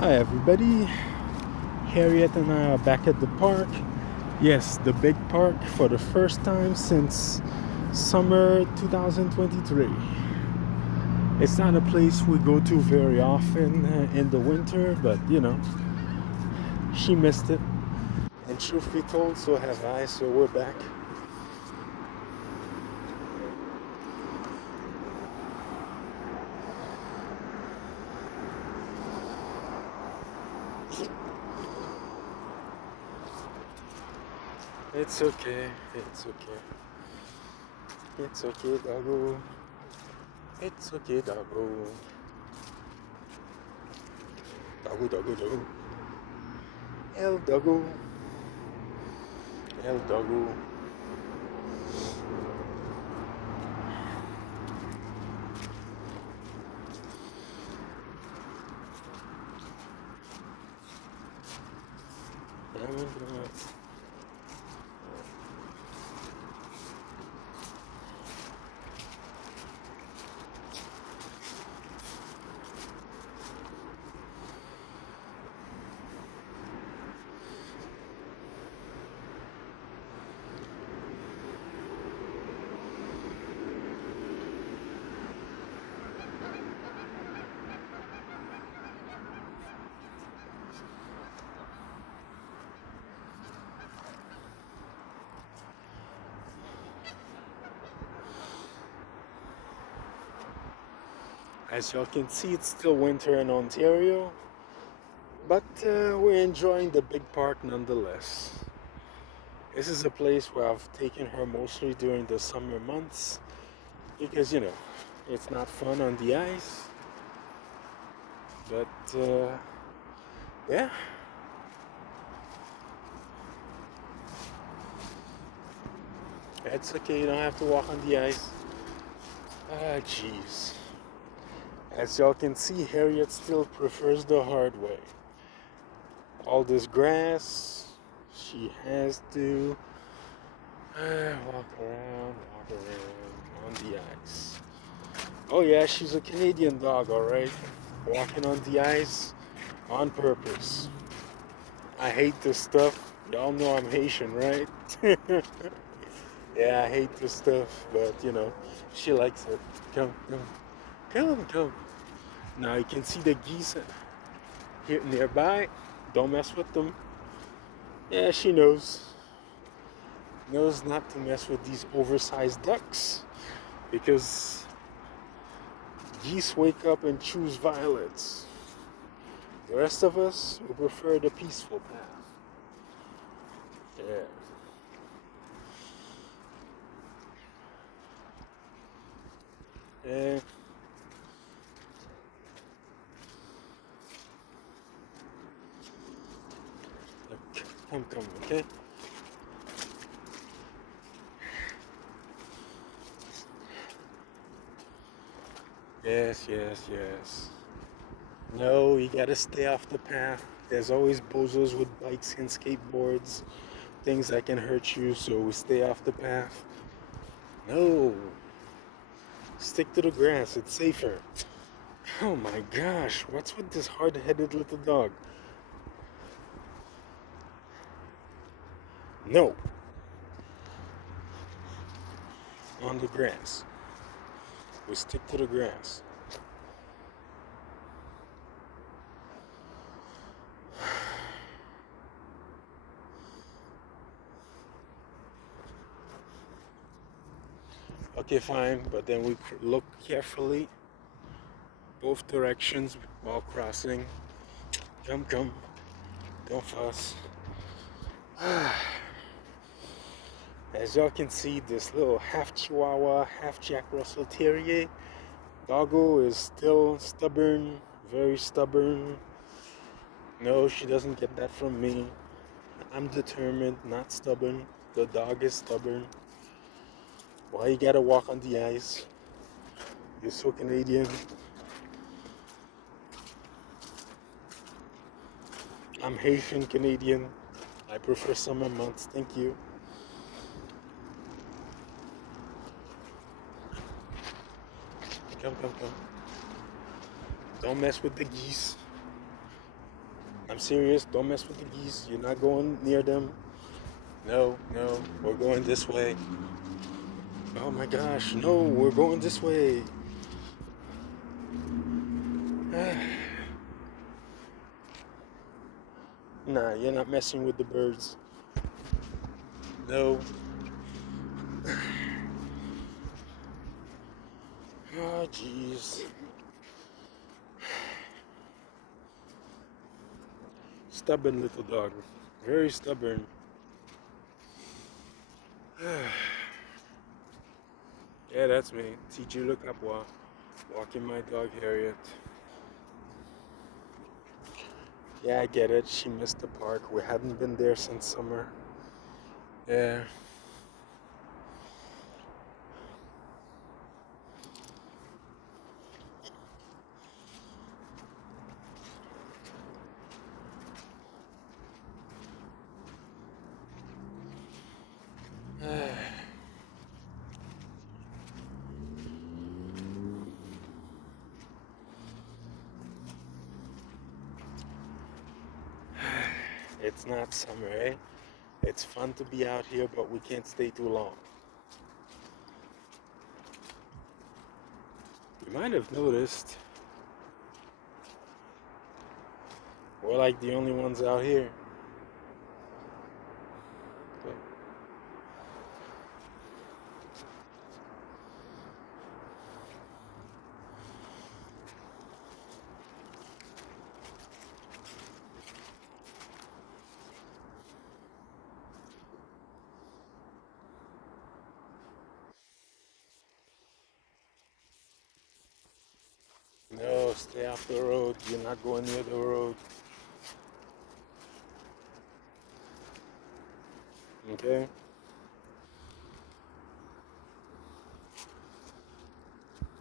Hi everybody, Harriet and I are back at the park. Yes, the big park for the first time since summer 2023. It's not a place we go to very often in the winter, but she missed it. And truth be told, so have I, so we're back. It's okay, it's okay. It's okay, doggo. It's okay, doggo. Doggo, doggo, doggo. El doggo. El doggo. As y'all can see, it's still winter in Ontario, but we're enjoying the big park nonetheless. This is a place where I've taken her mostly during the summer months because, it's not fun on the ice. But, yeah. It's okay, you don't have to walk on the ice. Ah, jeez. As y'all can see, Harriet still prefers the hard way. All this grass, she has to walk around on the ice. Oh yeah, she's a Canadian dog, alright. Walking on the ice on purpose. I hate this stuff. Y'all know I'm Haitian, right? Yeah, I hate this stuff, but she likes it. Come, come, come, come. Now you can see the geese here nearby. Don't mess with them. Yeah, she knows not to mess with these oversized ducks because geese wake up and choose violence. The rest of us we prefer the peaceful path. Yeah. Yeah. Look, come, okay? Yes, yes, yes. No, you gotta stay off the path. There's always bozos with bikes and skateboards, things that can hurt you, so we stay off the path. No, stick to the grass, it's safer. Oh my gosh, what's with this hard-headed little dog? No, on the grass. We stick to the grass. Okay, fine, but then we look carefully both directions while crossing. Come, don't fuss. As y'all can see, this little half Chihuahua, half Jack Russell Terrier doggo is still stubborn, very stubborn. No, she doesn't get that from me. I'm determined, not stubborn. The dog is stubborn. Why you gotta walk on the ice? You're so Canadian. I'm Haitian Canadian. I prefer summer months. Thank you. Come. Don't mess with the geese. I'm serious. Don't mess with the geese. You're not going near them. No, no, we're going this way. Oh my gosh, no, we're going this way. Nah, you're not messing with the birds. No. Oh, jeez. Stubborn little dog. Very stubborn. Yeah, that's me. TG Le Capois. Walking my dog, Harriet. Yeah, I get it. She missed the park. We hadn't been there since summer. Yeah. It's not summer, eh? It's fun to be out here, but we can't stay too long. You might have noticed we're like the only ones out here. No, stay off the road. You're not going near the road. Okay?